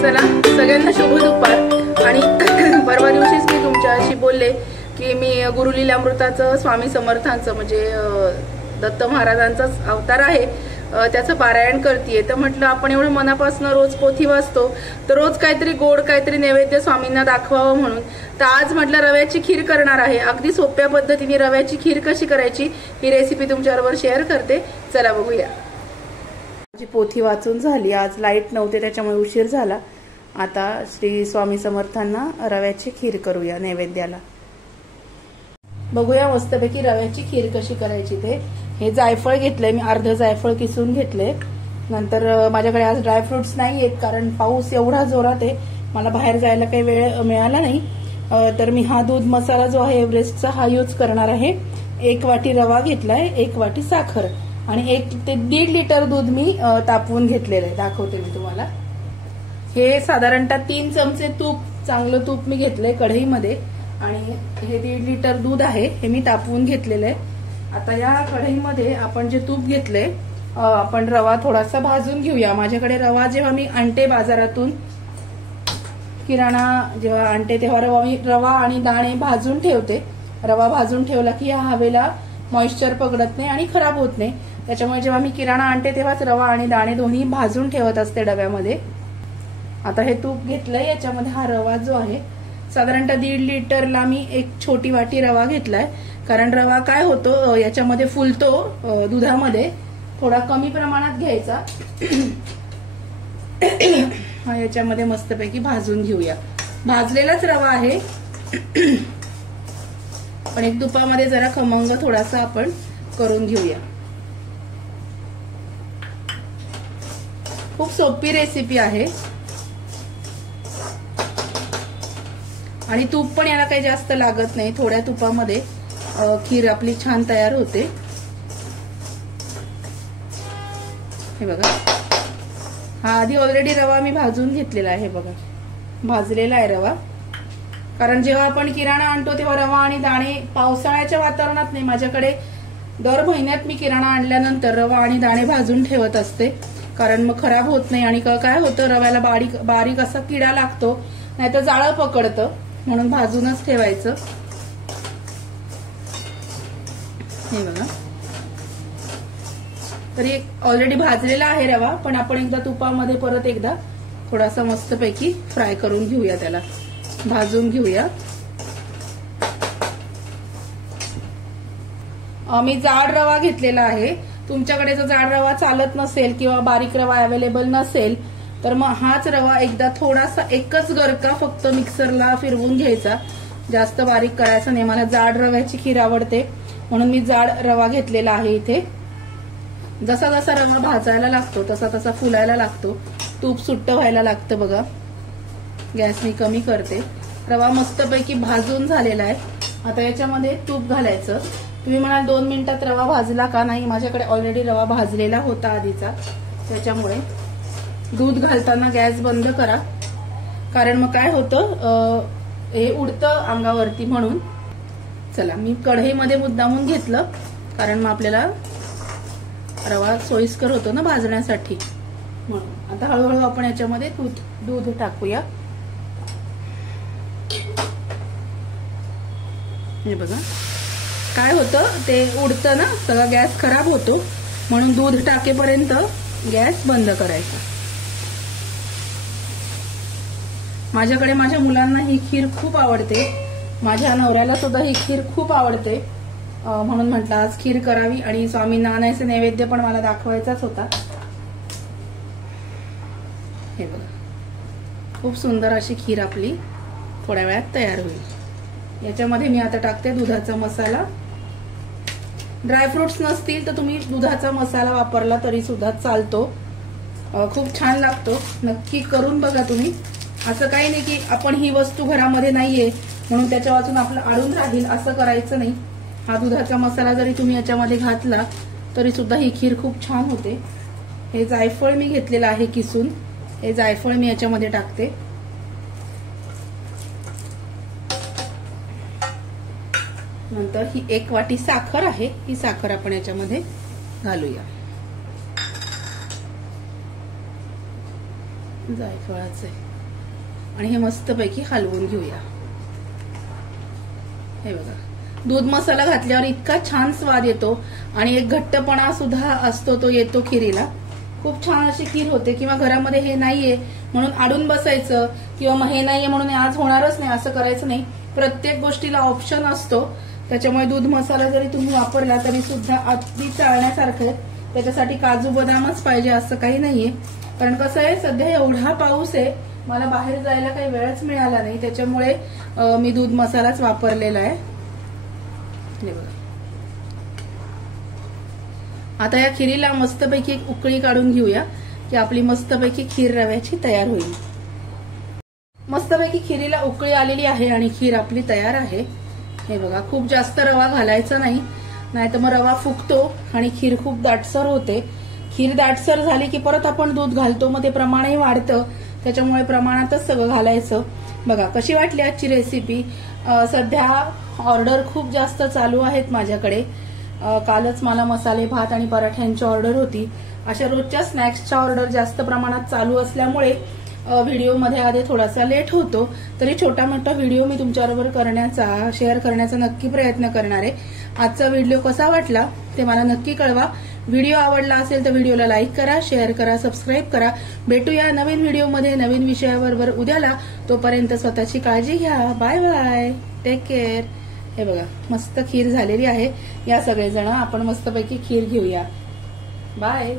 चला सगळ्यांना शुभ दुपार। आणि परवा दिवशीच मी तुमच्याशी बोलले की मी गुरुलीलामृताचं स्वामी समर्थांचं म्हणजे दत्त महाराजांचाच अवतार आहे त्याचं पारायण करतेय। तर म्हटलं आपण एवढं मनापासून रोज पोथी वाचतो तर रोज काहीतरी गोड काहीतरी नैवेद्य स्वामींना दाखवावं म्हणून तर आज म्हटलं रव्याची खीर करणार आहे। अगदी सोप्या पद्धतीने रव्याची खीर कशी करायची ही रेसिपी तुमच्याबरोबर शेअर करते, चला बघूया। माझी पोथी वाचून झाली, आज लाईट नव्हते त्याच्यामुळे उशीर झाला। आता श्री स्वामी समर्थांना रव्याची खीर करूया नैवेद्याला। बघूया मस्तपैकी रव्याची खीर कशी करायची ते। हे जायफळ घेतलंय मी, अर्ध जायफळ किसून घेतले। नंतर माझ्याकडे आज ड्रायफ्रुट्स नाही आहेत कारण पाऊस एवढा जोरात आहे, मला बाहेर जायला काही वेळ मिळाला नाही। तर मी हा दूध मसाला जो आहे एव्हरेस्टचा हा यूज करणार आहे। 1 वाटी रवा घेतलाय, 1 वाटी साखर आणि 1 ते 1.5 लिटर दूध मी तापवून घेतलेलं आहे, दाखवते मी तुम्हाला। हे साधारणतः 3 चमचे तूप, चांगलं तूप मी घेतलंय कढईमध्ये आणि हे 1.5 लिटर दूध आहे हे मी तापवून घेतलेलं आहे। आता या कढईमध्ये आपण जे तूप घेतले आपण रवा थोडासा भाजून घेऊया। माझ्याकडे रवा जेव्हा मी आणते बाजारातून किराणा जेव्हा आणते तेव्हा रवा आणि दाणे भाजून ठेवते। रवा भाजून ठेवला की या हवेला मॉइश्चर पकडत नाही आणि खराब होत नाही, त्याच्यामुळे जेव्हा मी किराणा आणते तेव्हाच रवा आणि दाणे दोन्ही भाजून ठेवत असते डब्यामध्ये। आता हे तूप घेतलंय, याच्यामध्ये हा रवा जो आहे साधारणतः 1.5 लिटरला मी 1 छोटी वाटी रवा घेतलाय कारण रवा काय होतो याच्यामध्ये फुलतो दुधामध्ये, थोडा कमी प्रमाणात घ्यायचा। हा याच्यामध्ये मस्तपैकी भाजून घेऊया, भाजलेलाच रवा आहे पण एक तुपामध्ये जरा खमंग थोडासा आपण करून घेऊया। खूप सोपी रेसिपी आहे आणि तूप पण याला काही जास्त लागत नाही, थोड्या तुपामध्ये खीर आपली छान तयार होते। हे बघा, हा आधी ऑलरेडी रवा मी भाजून घेतलेला आहे, बघा भाजलेला आहे रवा। कारण जेव्हा आपण किराणा आणतो तेव्हा रवा आणि दाणे पावसाळ्याच्या वातावरणात नाही, माझ्याकडे दर महिन्यात मी किराणा आणल्यानंतर रवा आणि दाणे भाजून ठेवत असते कारण मग खराब होत नाही आणि काय होतं रव्याला बारीक असा किडा लागतो, नाहीतर जाळं पकडतं, म्हणून भाजूनच ठेवायचं। हे बघा, तरी ऑलरेडी भाजलेला आहे रवा पण आपण एकदा तुपामध्ये परत एकदा थोडासा मस्तपैकी फ्राय करून घेऊया, त्याला भाजून घेऊया। मी जाड रवा घेतलेला आहे, तुमच्याकडे जर जाड रवा चालत नसेल किंवा बारीक रवा अवेलेबल नसेल तर मग हाच रवा एकदा थोडासा एकच गरका फक्त मिक्सरला फिरवून घ्यायचा, जास्त बारीक करायचं नाही। मला जाड रव्याची खीर आवडते म्हणून मी जाड रवा घेतलेला आहे इथे। जसा जसा रवा भाजायला लागतो तसा तसा फुलायला लागतो, तूप सुट्ट व्हायला लागतं बघा। गॅस मी कमी करते, रवा मस्तपैकी भाजून झालेला आहे। आता याच्यामध्ये तूप घालायचं। तुम्ही म्हणाल 2 मिनिटात रवा भाजला का, नाही माझ्याकडे ऑलरेडी रवा भाजलेला होता आधीचा, त्याच्यामुळे दूध घालताना गॅस बंद करा कारण मग काय होतं हे उडतं अंगावरती म्हणून। चला मी कढईमध्ये मुद्दामून घेतलं कारण मग आपल्याला रवा सोयीस्कर होतो ना भाजण्यासाठी म्हणून। आता हळूहळू आपण याच्यामध्ये दूध टाकूया। हे बघा काय होतं ते उडतं ना, सगळा गॅस खराब होतो म्हणून दूध टाकेपर्यंत गॅस बंद करायचा। माझ्याकडे माझ्या मुलांना ही खीर खूप आवडते, माझ्या नवऱ्याला सुद्धा ही खीर खूप आवडते म्हणून म्हटलं आज खीर करावी आणि स्वामींना आणायचं नैवेद्य पण मला दाखवायचाच होता। हे बघा खूप सुंदर अशी खीर आपली थोड्या वेळात तयार होईल। याच्यामध्ये मी आता टाकते दुधाचा मसाला। ड्रायफ्रुट्स नसतील तर तुम्ही दुधाचा मसाला वापरला तरी सुद्धा चालतो, खूप छान लागतो, नक्की करून बघा तुम्ही। असं काही नाही की आपण ही वस्तू घरामध्ये नाहीये म्हणून त्याच्या वाचून आपलं आडून राहील असं करायचं नाही। हा दुधाचा मसाला जरी तुम्ही याच्यामध्ये घातला तरी सुद्धा ही खीर खूप छान होते। हे जायफळ मी घेतलेलं आहे किसून, हे जायफळ मी याच्यामध्ये टाकते। नंतर ही 1 वाटी साखर आहे, ही साखर आपण याच्यामध्ये घालूया। जायफळाचं आहे आणि हे मस्तपैकी हलवून घेऊया. हे बघा, दूध मसाला घातल्यावर इतका छान स्वाद येतो आणि एक घट्टपणा सुद्धा असतो, तो येतो खिरीला. खूप छान अशी खीर होते. किंवा घरामध्ये हे नाहीये म्हणून अडून बसायचं किंवा मग हे नाहीये म्हणून आज होणारच नाही असं करायचं नाही. प्रत्येक गोष्टीला ऑप्शन असतो. त्याच्यामुळे दूध मसाला जरी तुम्ही वापरला तरी सुद्धा अगदी चालण्यासारखं आहे. त्याच्यासाठी काजू बदामच पाहिजे असं काही नाहीये. कारण कसं आहे, सध्या एवढा पाऊस आहे, मला बाहेर जायला काही वेळच मिळाला नाही. त्याच्यामुळे मी दूध मसालाच वापरलेला आहे. हे बघा, आता या खिरीला मस्तपैकी एक उकळी काढून घेऊया की आपली मस्तपैकी खीर रव्याची तयार होईल. मस्तपैकी खिरीला उकळी आलेली आहे आणि खीर आपली तयार आहे. हे बघा, खूप जास्त रवा घालायचा नाही, नाहीतर मग रवा फुगतो आणि खीर खूप दाटसर होते. खीर दाटसर झाली की परत आपण दूध घालतो, मग ते प्रमाणही वाढतं. त्याच्यामुळे प्रमाणातच सगळं घालायचं. बघा कशी वाटली आजची रेसिपी. सध्या ऑर्डर खूप जास्त चालू आहेत माझ्याकडे. कालच मला मसाले भात आणि पराठ्यांची ऑर्डर होती. अशा रोजच्या स्नॅक्सच्या ऑर्डर जास्त प्रमाणात चालू असल्यामुळे व्हिडिओमध्ये आधी थोडासा लेट होतो. तरी छोटा मोठा व्हिडिओ मी तुमच्याबरोबर शेअर करण्याचा नक्की प्रयत्न करणार आहे. आजचा व्हिडिओ कसा वाटला ते मला नक्की कळवा. व्हिडिओ आवडला असेल तर व्हिडिओला लाईक करा, शेअर करा, सबस्क्राईब करा. भेटूया नवीन व्हिडिओमध्ये नवीन विषयाबरोबर उद्याला. तोपर्यंत स्वतःची काळजी घ्या. Bye bye, take care. हे बघा, मस्त खीर झालेली आहे. या सगळेजण आपण मस्तपैकी खीर घेऊया. बाय.